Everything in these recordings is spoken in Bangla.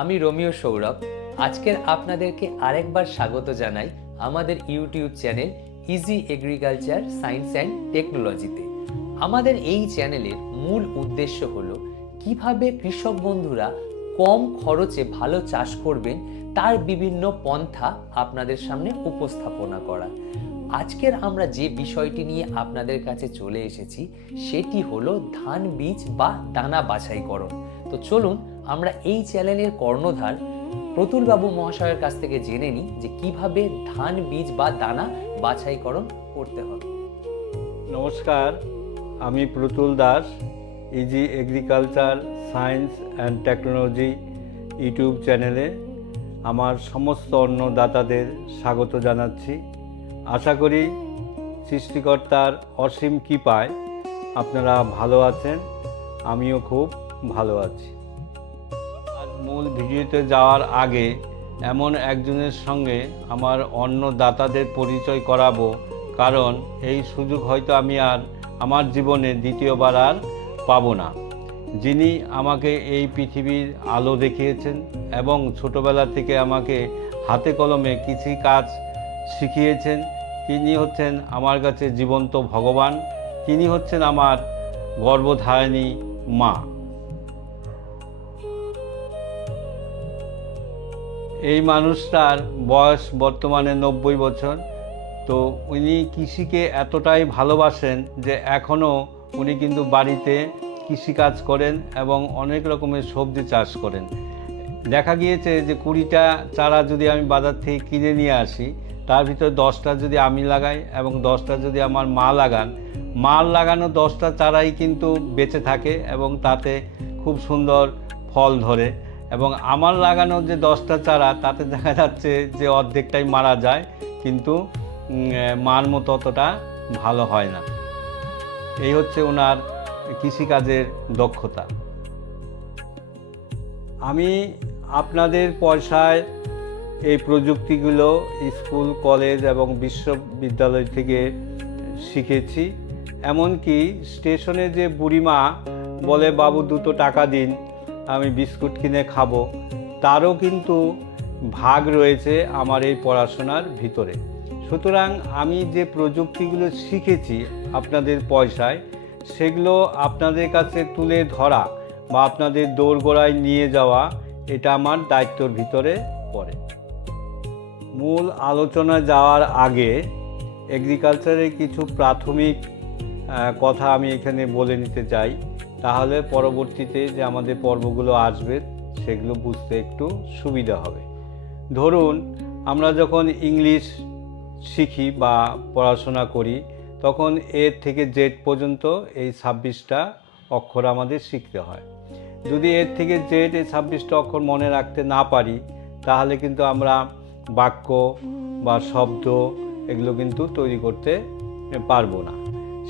আমি রোমিও সৌরভ। আজকের আপনাদেরকে আরেকবার স্বাগত জানাই আমাদের YouTube channel easy agriculture science and টেকনোলজিতে। আমাদের এই চ্যানেলের মূল উদ্দেশ্য হলো কিভাবে কৃষক বন্ধুরা কম খরচে ভালো চাষ করবেন তার বিভিন্ন পন্থা আপনাদের সামনে উপস্থাপনা করা। আজকের আমরা যে বিষয়টি নিয়ে আপনাদের কাছে চলে এসেছি সেটি হলো ধান বীজ বা দানা বাছাইকরণ। তো চলুন আমরা এই চ্যানেলের কর্ণধার প্রতুল বাবু মহাশয়ের কাছ থেকে জেনে নিই যে কিভাবে ধান বীজ বা দানা বাছাইকরণ করতে হবে। নমস্কার, আমি Pratul Das, easy agriculture science and technology YouTube চ্যানেলে আমার সমস্ত অন্নদাতাদের স্বাগত জানাচ্ছি। আশা করি সৃষ্টিকর্তার অসীম কৃপায় আপনারা ভালো আছেন, আমিও খুব ভালো আছি। আজ মূল ভিডিওতে যাওয়ার আগে এমন একজনের সঙ্গে আমার অন্নদাতাদের পরিচয় করাবো, কারণ এই সুযোগ হয়তো আমি আর আমার জীবনে দ্বিতীয়বার আর পাবো না। যিনি আমাকে এই পৃথিবীর আলো দেখিয়েছেন এবং ছোটবেলা থেকে আমাকে হাতে কলমে কৃষিকাজ শিখিয়েছেন, তিনি হচ্ছেন আমার কাছে জীবন্ত ভগবান। তিনি হচ্ছেন আমার গর্ভধারিণী মা। এই মানুষটার বয়স বর্তমানে 90 বছর। তো উনি কৃষিকে এতটাই ভালোবাসেন যে এখনও উনি কিন্তু বাড়িতে কৃষিকাজ করেন এবং অনেক রকমের সবজি চাষ করেন। দেখা গিয়েছে যে 20টা চারা যদি আমি বাজার থেকে কিনে নিয়ে আসি, তার ভিতরে 10টা যদি আমি লাগাই এবং 10টা যদি আমার মা লাগান, মার লাগানো 10টা চারাই কিন্তু বেঁচে থাকে এবং তাতে খুব সুন্দর ফল ধরে। এবং আমার লাগানো যে 10টা চারা, তাতে দেখা যাচ্ছে যে অর্ধেকটাই মারা যায়, কিন্তু মার মতো অতটা ভালো হয় না। এই হচ্ছে ওনার কৃষিকাজের দক্ষতা। আমি আপনাদের পয়সায় এই প্রযুক্তিগুলো স্কুল, কলেজ এবং বিশ্ববিদ্যালয় থেকে শিখেছি। এমনকি স্টেশনে যে বুড়িমা বলে, বাবু 2টো টাকা দিন, আমি বিস্কুট কিনে খাবো, তারও কিন্তু ভাগ রয়েছে আমার এই পড়াশোনার ভিতরে। সুতরাং আমি যে প্রযুক্তিগুলো শিখেছি আপনাদের পয়সায়, সেগুলো আপনাদের কাছে তুলে ধরা বা আপনাদের দোরগোড়ায় নিয়ে যাওয়া, এটা আমার দায়িত্বর ভিতরে পড়ে। মূল আলোচনায় যাওয়ার আগে এগ্রিকালচারের কিছু প্রাথমিক কথা আমি এখানে বলে নিতে চাই, তাহলে পরবর্তীতে যে আমাদের পর্বগুলো আসবে সেগুলো বুঝতে একটু সুবিধা হবে। ধরুন, আমরা যখন ইংলিশ শিখি বা পড়াশোনা করি, তখন A থেকে Z পর্যন্ত এই 26টা অক্ষর আমাদের শিখতে হয়। যদি A থেকে Z এই 26টা অক্ষর মনে রাখতে না পারি, তাহলে কিন্তু আমরা বাক্য বা শব্দ এগুলো কিন্তু তৈরি করতে পারবো না।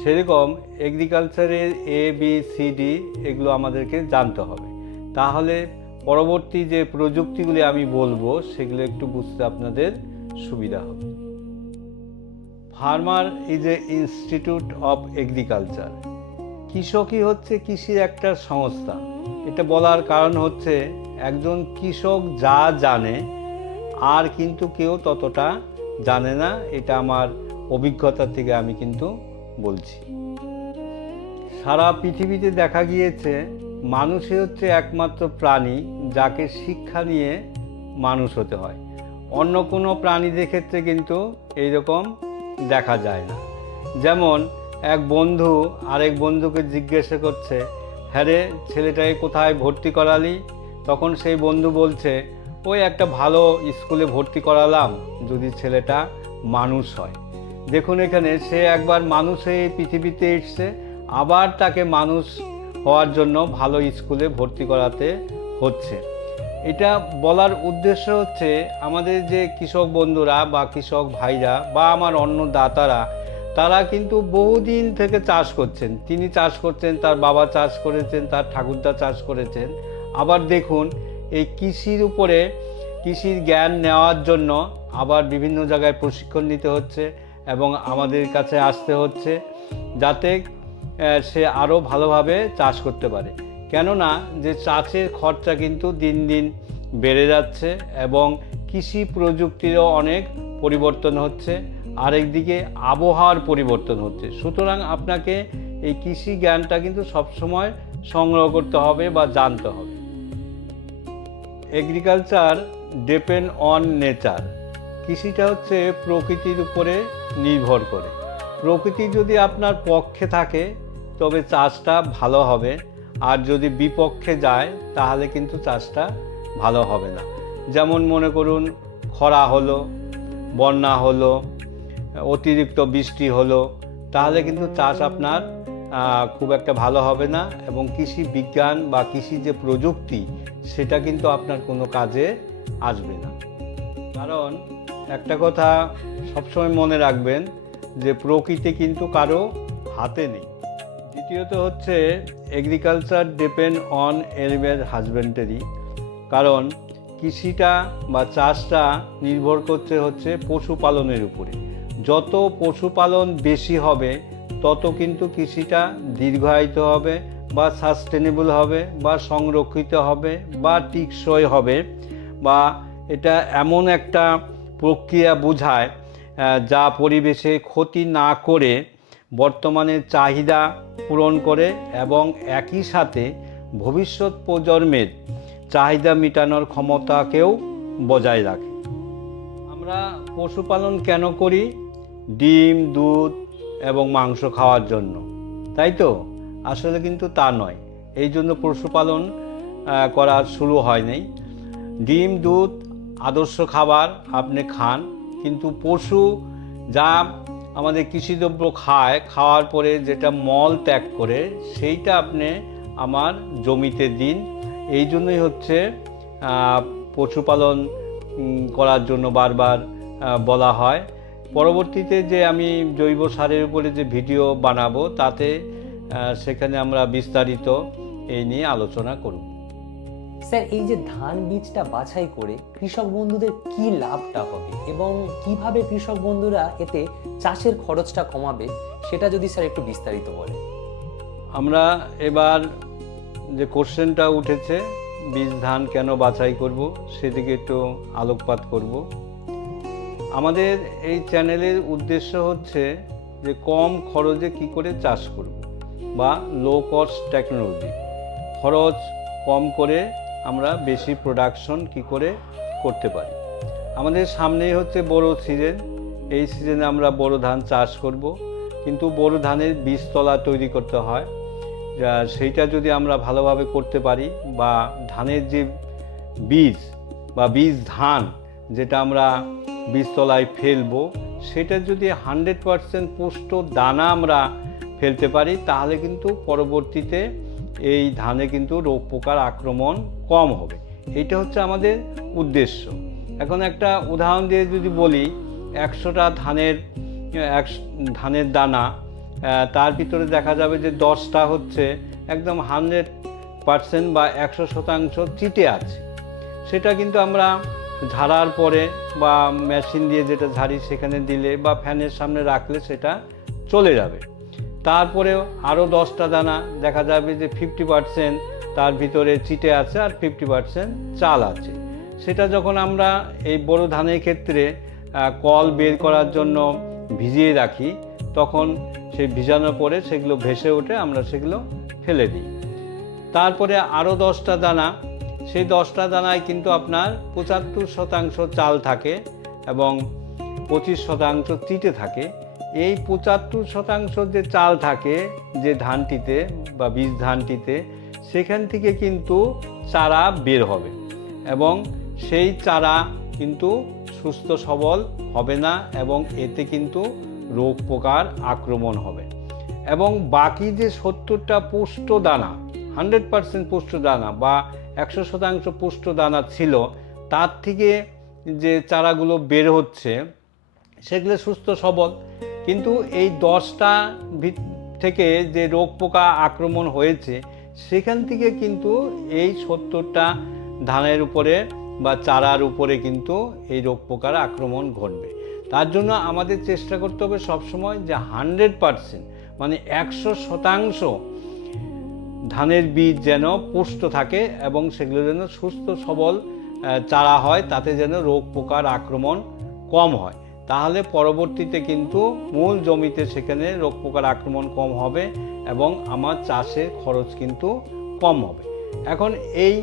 সেরকম এগ্রিকালচারের ABCD এগুলো আমাদেরকে জানতে হবে, তাহলে পরবর্তী যে প্রযুক্তিগুলি আমি বলবো সেগুলো একটু বুঝতে আপনাদের সুবিধা হবে। Farmer is a institute of agriculture. কৃষকই হচ্ছে কৃষির একটা সংস্থা। এটা বলার কারণ হচ্ছে, একজন কৃষক যা জানে আর কিন্তু কেউ ততটা জানে না। এটা আমার অভিজ্ঞতা থেকে আমি কিন্তু বলছি। সারা পৃথিবীতে দেখা গিয়েছে মানুষই হচ্ছে একমাত্র প্রাণী যাকে শিক্ষা নিয়ে মানুষ হতে হয়। অন্য কোনো প্রাণীদের ক্ষেত্রে কিন্তু এইরকম দেখা যায় না। যেমন এক বন্ধু আরেক বন্ধুকে জিজ্ঞাসা করছে, হ্যাঁ রে, ছেলেটাকে কোথায় ভর্তি করালি? তখন সেই বন্ধু বলছে, ওই একটা ভালো স্কুলে ভর্তি করালাম, যদি ছেলেটা মানুষ হয়। দেখুন, এখানে সে একবার মানুষ হয়ে পৃথিবীতে এসছে, আবার তাকে মানুষ হওয়ার জন্য ভালো স্কুলে ভর্তি করাতে হচ্ছে। এটা বলার উদ্দেশ্য হচ্ছে, আমাদের যে কৃষক বন্ধুরা বা কৃষক ভাইরা বা আমার অন্নদাতারা, তারা কিন্তু বহুদিন থেকে চাষ করছেন। তিনি চাষ করছেন, তার বাবা চাষ করেছেন, তার ঠাকুরদা চাষ করেছেন। আবার দেখুন, এই কৃষির উপরে কৃষির জ্ঞান নেওয়ার জন্য আবার বিভিন্ন জায়গায় প্রশিক্ষণ নিতে হচ্ছে এবং আমাদের কাছে আসতে হচ্ছে, যাতে সে আরও ভালোভাবে চাষ করতে পারে। কেননা যে চাষের খরচা কিন্তু দিন দিন বেড়ে যাচ্ছে এবং কৃষি প্রযুক্তিরও অনেক পরিবর্তন হচ্ছে, আরেকদিকে আবহাওয়ার পরিবর্তন হচ্ছে। সুতরাং আপনাকে এই কৃষি জ্ঞানটা কিন্তু সবসময় সংগ্রহ করতে হবে বা জানতে হবে। Agriculture depend on nature. কৃষিটা হচ্ছে প্রকৃতির উপরে নির্ভর করে। প্রকৃতি যদি আপনার পক্ষে থাকে তবে চাষটা ভালো হবে, আর যদি বিপক্ষে যায় তাহলে কিন্তু চাষটা ভালো হবে না। যেমন মনে করুন খরা হলো, বন্যা হলো, অতিরিক্ত বৃষ্টি হলো, তাহলে কিন্তু চাষ আপনার খুব একটা ভালো হবে না এবং কৃষি বিজ্ঞান বা কৃষি যে প্রযুক্তি সেটা কিন্তু আপনার কোনো কাজে আসবে না। কারণ একটা কথা সবসময় মনে রাখবেন যে প্রকৃতি কিন্তু কারো হাতে নেই। দ্বিতীয়ত হচ্ছে agriculture depend on animal husbandry. কারণ কৃষিটা বা চাষটা নির্ভর করছে হচ্ছে পশুপালনের উপরে। যত পশুপালন বেশি হবে তত কিন্তু কৃষিটা দীর্ঘায়িত হবে বা সাস্টেনেবল হবে বা সংরক্ষিত হবে বা টিকসই হবে, বা এটা এমন একটা প্রক্রিয়া বোঝায় যা পরিবেশে ক্ষতি না করে বর্তমানে চাহিদা পূরণ করে এবং একই সাথে ভবিষ্যৎ প্রজন্মের চাহিদা মেটানোর ক্ষমতাকেও বজায় রাখে। আমরা পশুপালন কেন করি? ডিম, দুধ এবং মাংস খাওয়ার জন্য, তাই তো? আসলে কিন্তু তা নয়। এই জন্য পশুপালন করা শুরু হয়নি। ডিম, দুধ আদর্শ খাবার, আপনি খান, কিন্তু পশু যা আমাদের কৃষিদ্রব্য খায়, খাওয়ার পরে যেটা মল ত্যাগ করে সেইটা আপনি আমার জমিতে দিন। এই জন্যই হচ্ছে পশুপালন করার জন্য বারবার বলা হয়। পরবর্তীতে যে আমি জৈব সারের উপরে যে ভিডিও বানাবো তাতে সেখানে আমরা বিস্তারিত এই নিয়ে আলোচনা করব। স্যার, এই যে ধান বীজটা বাছাই করে কৃষক বন্ধুদের কি লাভটা হবে এবং কিভাবে কৃষক বন্ধুরা এতে চাষের খরচটা কমাবে সেটা যদি স্যার একটু বিস্তারিত বলেন। আমরা এবার যে কোশ্চেনটা উঠেছে, বীজ ধান কেন বাছাই করব, সেদিকে একটু আলোকপাত করব। আমাদের এই চ্যানেলের উদ্দেশ্য হচ্ছে যে কম খরচে কি করে চাষ করব বা লো কস্ট টেকনোলজি, খরচ কম করে আমরা বেশি প্রোডাকশন কি করে করতে পারি। আমাদের সামনেই হচ্ছে বড় সিজন, এই সিজনে আমরা বড় ধান চাষ করব, কিন্তু বড় ধানের বীজতলা তৈরি করতে হয়। সেইটা যদি আমরা ভালোভাবে করতে পারি বা ধানের যে বীজ বা বীজ ধান যেটা আমরা বীজতলায় ফেলবো, সেটা যদি 100% পুষ্ট দানা আমরা ফেলতে পারি তাহলে কিন্তু পরবর্তীতে এই ধানে কিন্তু রোগ পোকার আক্রমণ কম হবে। এইটা হচ্ছে আমাদের উদ্দেশ্য। এখন একটা উদাহরণ দিয়ে যদি বলি, 100টা ধানের দানা, তার ভিতরে দেখা যাবে যে 10টা হচ্ছে একদম 100% বা 100% চিটে আছে। সেটা কিন্তু আমরা ঝাড়ার পরে বা মেশিন দিয়ে যেটা ঝাড়ি সেখানে দিলে বা ফ্যানের সামনে রাখলে সেটা চলে যাবে। তারপরেও আরও 10টা দানা দেখা যাবে যে 50% তার ভিতরে চিটে আছে আর 50% চাল আছে। সেটা যখন আমরা এই বড় ধানের ক্ষেত্রে কল বের করার জন্য ভিজিয়ে রাখি, তখন সেই ভিজানোর পরে সেগুলো ভেসে ওঠে, আমরা সেগুলো ফেলে দিই। তারপরে আরও 10টা দানা, সেই 10টা দানায় কিন্তু আপনার 75% চাল থাকে এবং 25% চিটে থাকে। এই 75% যে চাল থাকে যে ধানটিতে বা বীজ ধানটিতে, সেখান থেকে কিন্তু চারা বের হবে এবং সেই চারা কিন্তু সুস্থ সবল হবে না এবং এতে কিন্তু রোগ পোকার আক্রমণ হবে। এবং বাকি যে 70টা পুষ্ট দানা, 100% পুষ্ট দানা বা 100% পুষ্ট দানা ছিল, তার থেকে যে চারাগুলো বের হচ্ছে সেগুলো সুস্থ সবল, কিন্তু এই 10টা থেকে যে রোগ পোকা আক্রমণ হয়েছে সেখান থেকে কিন্তু এই 70টা ধানের উপরে বা চারার উপরে কিন্তু এই রোগ পোকার আক্রমণ ঘটবে। তার জন্য আমাদের চেষ্টা করতে হবে সবসময় যে 100% মানে 100% ধানের বীজ যেন পুষ্ট থাকে এবং সেগুলো যেন সুস্থ সবল চারা হয় তাতে যেন রোগ পোকার আক্রমণ কম হয়, তাহলে পরবর্তীতে কিন্তু মূল জমিতে সেখানে রোগ পোকার আক্রমণ কম হবে এবং আমার চাষের খরচ কিন্তু কম হবে। এখন এই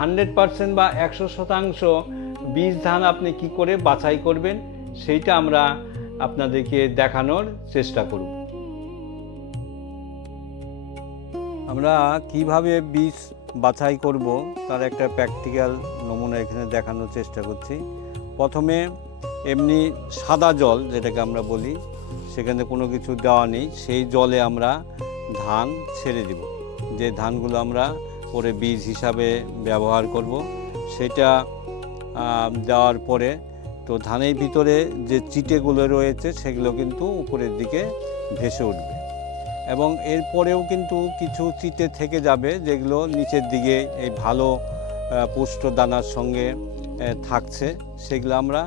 100% বা 100% বীজ ধান আপনি কি করে বাছাই করবেন সেইটা আমরা আপনাদেরকে দেখানোর চেষ্টা করব। আমরা কিভাবে বীজ বাছাই করব তার একটা প্র্যাকটিক্যাল নমুনা এখানে দেখানোর চেষ্টা করছি। প্রথমে এমনি সাদা জল যেটাকে আমরা বলি, সেখানে কোনো কিছু দেওয়া নেই, সেই জলে আমরা ধান ছেড়ে দেব। যে ধানগুলো আমরা পরে বীজ হিসাবে ব্যবহার করব সেটা দেওয়ার পরে তো ধানের ভিতরে যে চিটেগুলো রয়েছে সেগুলো কিন্তু উপরের দিকে ভেসে উঠবে এবং এরপরেও কিন্তু কিছু চিটে থেকে যাবে যেগুলো নিচের দিকে এই ভালো পুষ্ট দানার সঙ্গে থাকছে। সেগুলো আমরা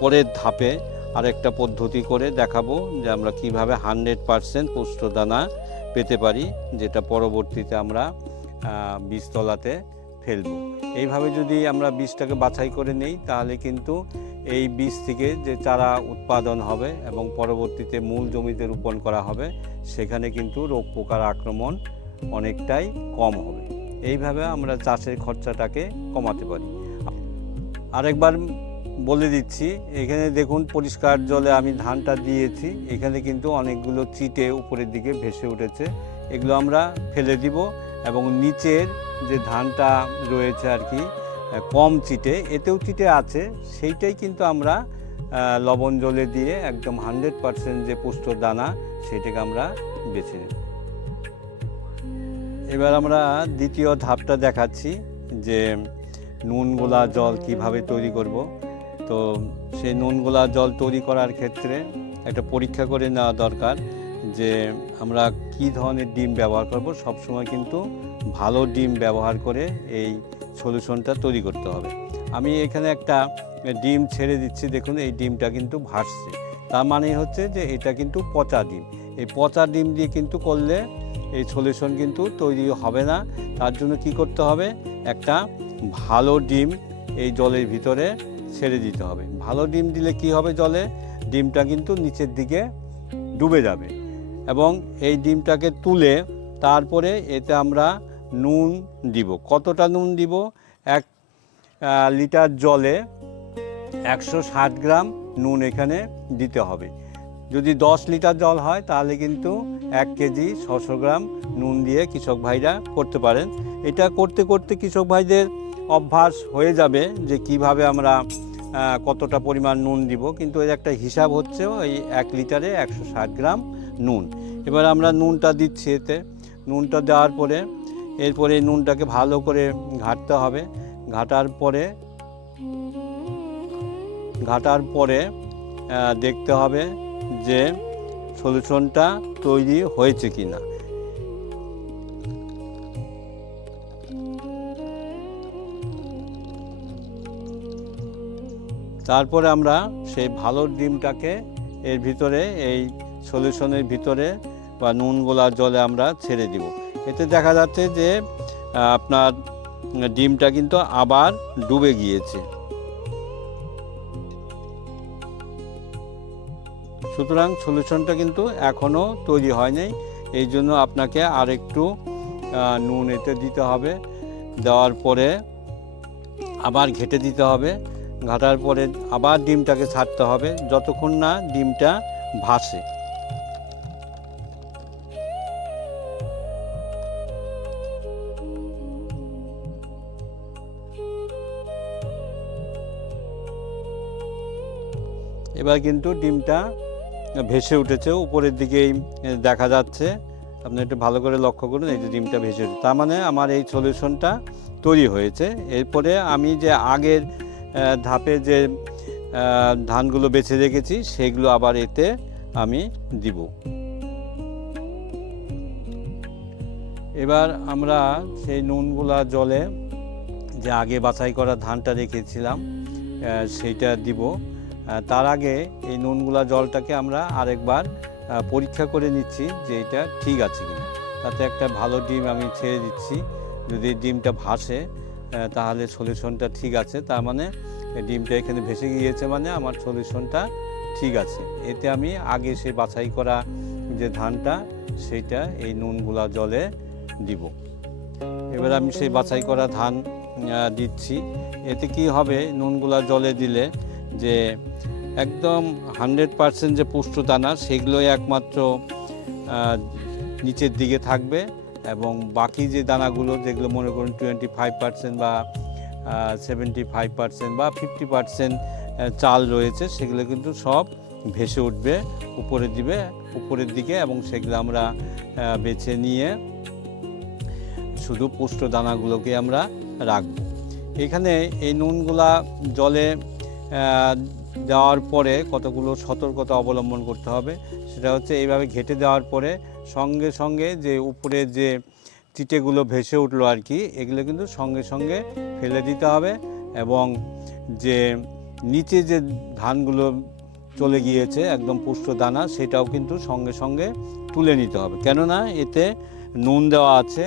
পরের ধাপে আরেকটা পদ্ধতি করে দেখাবো যে আমরা কিভাবে 100% পুষ্ট দানা পেতে পারি, যেটা পরবর্তীতে আমরা বীজতলাতে ফেলবো। এইভাবে যদি আমরা বীজটাকে বাছাই করে নেই তাহলে কিন্তু এই বীজ থেকে যে চারা উৎপাদন হবে এবং পরবর্তীতে মূল জমিতে রোপণ করা হবে সেখানে কিন্তু রোগ পোকার আক্রমণ অনেকটাই কম হবে। এইভাবে আমরা চাষের খরচাটাকে কমাতে পারি। আরেকবার বলে দিচ্ছি, এখানে দেখুন পরিষ্কার জলে আমি ধানটা দিয়েছি, এখানে কিন্তু অনেকগুলো চিটে উপরের দিকে ভেসে উঠেছে, এগুলো আমরা ফেলে দিব এবং নিচের যে ধানটা রয়েছে আর কি কম চিটে, এতেও চিটে আছে, সেইটাই কিন্তু আমরা লবণ জলে দিয়ে একদম 100% যে পুষ্ট দানা সেটাকে আমরা বেছে নেব। এবার আমরা দ্বিতীয় ধাপটা দেখাচ্ছি যে নুন গোলা জল কিভাবে তৈরি করব। তো সেই নুন গোলা জল তৈরি করার ক্ষেত্রে একটা পরীক্ষা করে নেওয়া দরকার যে আমরা কি ধরনের ডিম ব্যবহার করব। সবসময় কিন্তু ভালো ডিম ব্যবহার করে এই সলিউশনটা তৈরি করতে হবে। আমি এখানে একটা ডিম ছেড়ে দিচ্ছি, দেখুন এই ডিমটা কিন্তু ভাসছে, তার মানে হচ্ছে যে এটা কিন্তু পচা ডিম। এই পচা ডিম দিয়ে কিন্তু করলে এই সলিউশন কিন্তু তৈরি হবে না। তার জন্য কি করতে হবে, একটা ভালো ডিম এই জলের ভিতরে ছেড়ে দিতে হবে। ভালো ডিম দিলে কি হবে, জলে ডিমটা কিন্তু নিচের দিকে ডুবে যাবে এবং এই ডিমটাকে তুলে তারপরে এতে আমরা নুন দিব। কতটা নুন দিব, 1 লিটার জলে 160 গ্রাম নুন এখানে দিতে হবে। যদি 10 লিটার জল হয় তাহলে কিন্তু 1 কেজি 600 গ্রাম নুন দিয়ে কৃষক ভাইরা করতে পারেন। এটা করতে করতে কৃষক ভাইদের অভ্যাস হয়ে যাবে যে কিভাবে আমরা কতটা পরিমাণ নুন দিব, কিন্তু এর একটা হিসাব হচ্ছে ওই 1 লিটারে 160 গ্রাম নুন। এবার আমরা নুনটা দিচ্ছি, এতে নুনটা দেওয়ার পরে এরপরে এই নুনটাকে ভালো করে ঘাঁটতে হবে। ঘাটার পরে দেখতে হবে যে সলিউশনটা তৈরি হয়েছে কিনা। তারপরে আমরা সেই ভালো ডিমটাকে এর ভিতরে এই সলিউশনের ভিতরে বা নুন গোলার জলে আমরা ছেড়ে দিব। এতে দেখা যাচ্ছে যে আপনার ডিমটা কিন্তু আবার ডুবে গিয়েছে। সুতরাং সলিউশনটা কিন্তু এখনও তৈরি হয়নি, এই জন্য আপনাকে আরেকটু নুন এতে দিতে হবে। দেওয়ার পরে আবার ঘেঁটে দিতে হবে, ঘাটার পরে আবার ডিমটাকে ছাড়তে হবে যতক্ষণ না ডিমটা ভাসে। এবার কিন্তু ডিমটা ভেসে উঠেছে, উপরের দিকেই দেখা যাচ্ছে, আপনি একটু ভালো করে লক্ষ্য করুন, এই যে ডিমটা ভেসে উঠেছে, তার মানে আমার এই সলিউশনটা তৈরি হয়েছে। এরপরে আমি যে আগের ধাপে যে ধানগুলো বেছে রেখেছি সেগুলো আবার এতে আমি দিব। এবার আমরা সেই নুনগুলা জলে যে আগে বাছাই করা ধানটা রেখেছিলাম সেইটা দিব। তার আগে এই নুনগুলা জলটাকে আমরা আরেকবার পরীক্ষা করে নিচ্ছি যে এটা ঠিক আছে কিনা। তাতে একটা ভালো ডিম আমি ছেড়ে দিচ্ছি, যদি ডিমটা ভাসে তাহলে সলিউশনটা ঠিক আছে, তার মানে ডিমটা এখানে ভেসে গিয়েছে, মানে আমার সলিউশনটা ঠিক আছে। এতে আমি আগে সে বাছাই করা যে ধানটা সেইটা এই নুনগুলা জলে দিব। এবার আমি সেই বাছাই করা ধান দিচ্ছি। এতে কি হবে, নুনগুলা জলে দিলে যে একদম 100% যে পুষ্ট দানা সেগুলোই একমাত্র নিচের দিকে থাকবে, এবং বাকি যে দানাগুলো যেগুলো মনে করুন 25% বা 75% বা 50% চাল রয়েছে, সেগুলো কিন্তু সব ভেসে উঠবে উপরের দিকে, এবং সেগুলো আমরা বেছে নিয়ে শুধু পুষ্ট দানাগুলোকে আমরা রাখব। এখানে এই নুনগুলা জলে দেওয়ার পরে কতগুলো সতর্কতা অবলম্বন করতে হবে। সেটা হচ্ছে এইভাবে ঘেঁটে দেওয়ার পরে সঙ্গে সঙ্গে যে উপরে যে চিটেগুলো ভেসে উঠলো আর কি, এগুলো কিন্তু সঙ্গে সঙ্গে ফেলে দিতে হবে, এবং যে নিচে যে ধানগুলো চলে গিয়েছে একদম পুষ্ট দানা, সেটাও কিন্তু সঙ্গে সঙ্গে তুলে নিতে হবে, কেননা এতে নুন দেওয়া আছে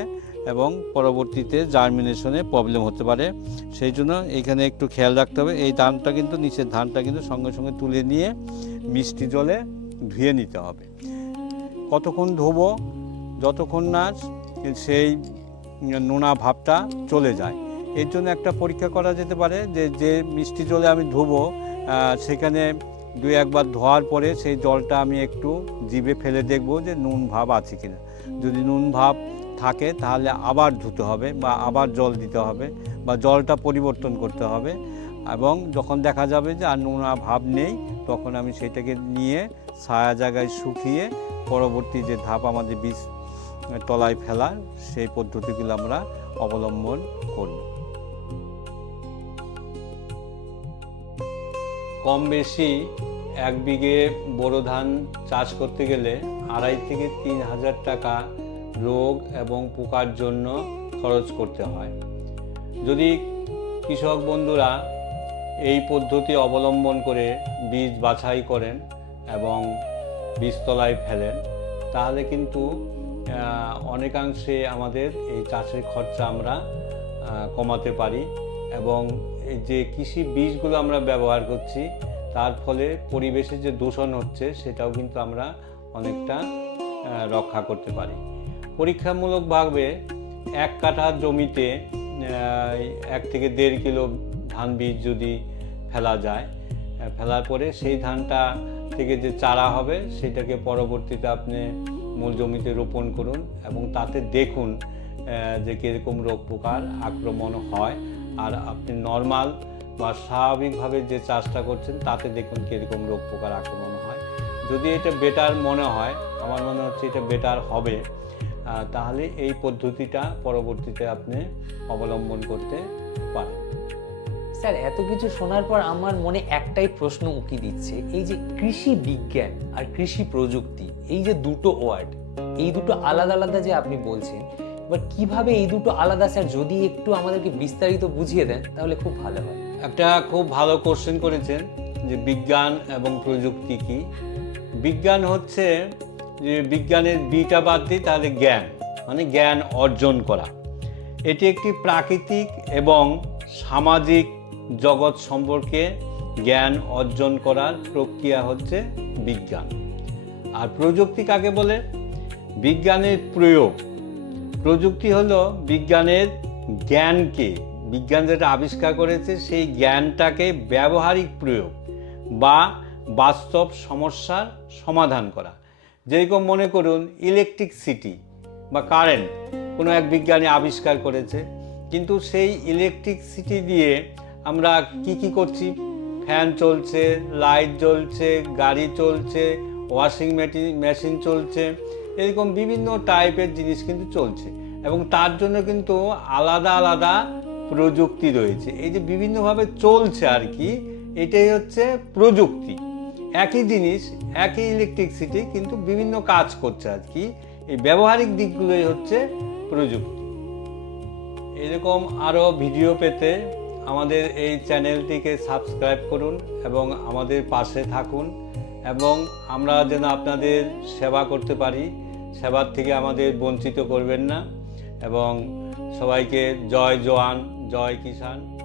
এবং পরবর্তীতে জার্মিনেশনে প্রবলেম হতে পারে। সেই জন্য এখানে একটু খেয়াল রাখতে হবে। এই ধানটা কিন্তু নিচের ধানটা কিন্তু সঙ্গে সঙ্গে তুলে নিয়ে মিষ্টি জলে ধুয়ে নিতে হবে। কতক্ষণ ধোবো, যতক্ষণ না সেই নোনা ভাবটা চলে যায়। এর জন্য একটা পরীক্ষা করা যেতে পারে যে মিষ্টি জলে আমি ধোবো, সেখানে 2-1 বার ধোয়ার পরে সেই জলটা আমি একটু জিভে ফেলে দেখব যে নুন ভাব আছে কিনা। যদি নুন ভাব থাকে তাহলে আবার ধুতে হবে বা আবার জল দিতে হবে বা জলটা পরিবর্তন করতে হবে, এবং যখন দেখা যাবে যে আর নোনা ভাব নেই, তখন আমি সেটাকে নিয়ে ছায়া জায়গায় শুকিয়ে পরবর্তী যে ধাপ আমাদের বীজ তলায় ফেলার, সেই পদ্ধতিগুলো আমরা অবলম্বন করব। কম বেশি 1 বিঘে বোরো ধান চাষ করতে গেলে 2,500 থেকে 3,000 টাকা রোগ এবং পোকার জন্য খরচ করতে হয়। যদি কৃষক বন্ধুরা এই পদ্ধতি অবলম্বন করে বীজ বাছাই করেন এবং বীজতলায় ফেলেন, তাহলে কিন্তু অনেকাংশে আমাদের এই চাষের খরচা আমরা কমাতে পারি, এবং এই যে কৃষি বীজগুলো আমরা ব্যবহার করছি তার ফলে পরিবেশের যে দূষণ হচ্ছে সেটাও কিন্তু আমরা অনেকটা রক্ষা করতে পারি। পরীক্ষামূলকভাবে 1 কাঠা জমিতে 1 থেকে 1.5 কিলো ধান বীজ যদি ফেলা যায়, ফেলার পরে সেই ধানটা থেকে যে চারা হবে সেটাকে পরবর্তীতে আপনি মূল জমিতে রোপণ করুন, এবং তাতে দেখুন যে কীরকম রোগ পোকার আক্রমণ হয়, আর আপনি নর্মাল বা স্বাভাবিকভাবে যে চাষটা করছেন তাতে দেখুন কীরকম রোগ পোকার আক্রমণ হয়। যদি এটা বেটার মনে হয়, আমার মনে হচ্ছে এটা বেটার হবে, তাহলে এই পদ্ধতিটা পরবর্তীতে আপনি অবলম্বন করতে পারেন। স্যার, এত কিছু শোনার পর আমার মনে একটাই প্রশ্ন উকি দিচ্ছে, এই যে কৃষি বিজ্ঞান আর কৃষি প্রযুক্তি, এই যে দুটো ওয়ার্ড, এই দুটো আলাদা আলাদা যে আপনি বলছেন, এবার কিভাবে এই দুটো আলাদা স্যার যদি একটু আমাদেরকে বিস্তারিত বুঝিয়ে দেন তাহলে খুব ভালো হয়। একটা খুব ভালো কোশ্চেন করেছেন যে বিজ্ঞান এবং প্রযুক্তি কি। বিজ্ঞান হচ্ছে যে বিজ্ঞানের বিটা বাদ দিই তাহলে জ্ঞান, মানে জ্ঞান অর্জন করা। এটি একটি প্রাকৃতিক এবং সামাজিক জগৎ সম্পর্কে জ্ঞান অর্জন করার প্রক্রিয়া হচ্ছে বিজ্ঞান। আর প্রযুক্তি কাকে বলে? বিজ্ঞানের প্রয়োগ। প্রযুক্তি হলো বিজ্ঞানের জ্ঞানকে, বিজ্ঞান যেটা আবিষ্কার করেছে সেই জ্ঞানটাকে ব্যবহারিক প্রয়োগ বা বাস্তব সমস্যার সমাধান করা। যেরকম মনে করুন ইলেকট্রিসিটি বা কারেন্ট কোনো এক বিজ্ঞানী আবিষ্কার করেছে, কিন্তু সেই ইলেকট্রিসিটি দিয়ে আমরা কি করছি? ফ্যান চলছে, লাইট জ্বলছে, গাড়ি চলছে, ওয়াশিং মেশিন চলছে, এরকম বিভিন্ন টাইপের জিনিস কিন্তু চলছে, এবং তার জন্য কিন্তু আলাদা আলাদা প্রযুক্তি রয়েছে। এই যে বিভিন্নভাবে চলছে আর কি, এটাই হচ্ছে প্রযুক্তি। একই জিনিস, একই ইলেকট্রিসিটি, কিন্তু বিভিন্ন কাজ করছে আর কি, এই ব্যবহারিক দিকগুলোই হচ্ছে প্রযুক্তি। এরকম আরও ভিডিও পেতে আমাদের এই চ্যানেলটিকে সাবস্ক্রাইব করুন এবং আমাদের পাশে থাকুন, এবং আমরা যেন আপনাদের সেবা করতে পারি, সেবার থেকে আমাদের বঞ্চিত করবেন না। এবং সবাইকে জয় জওয়ান জয় কিষাণ।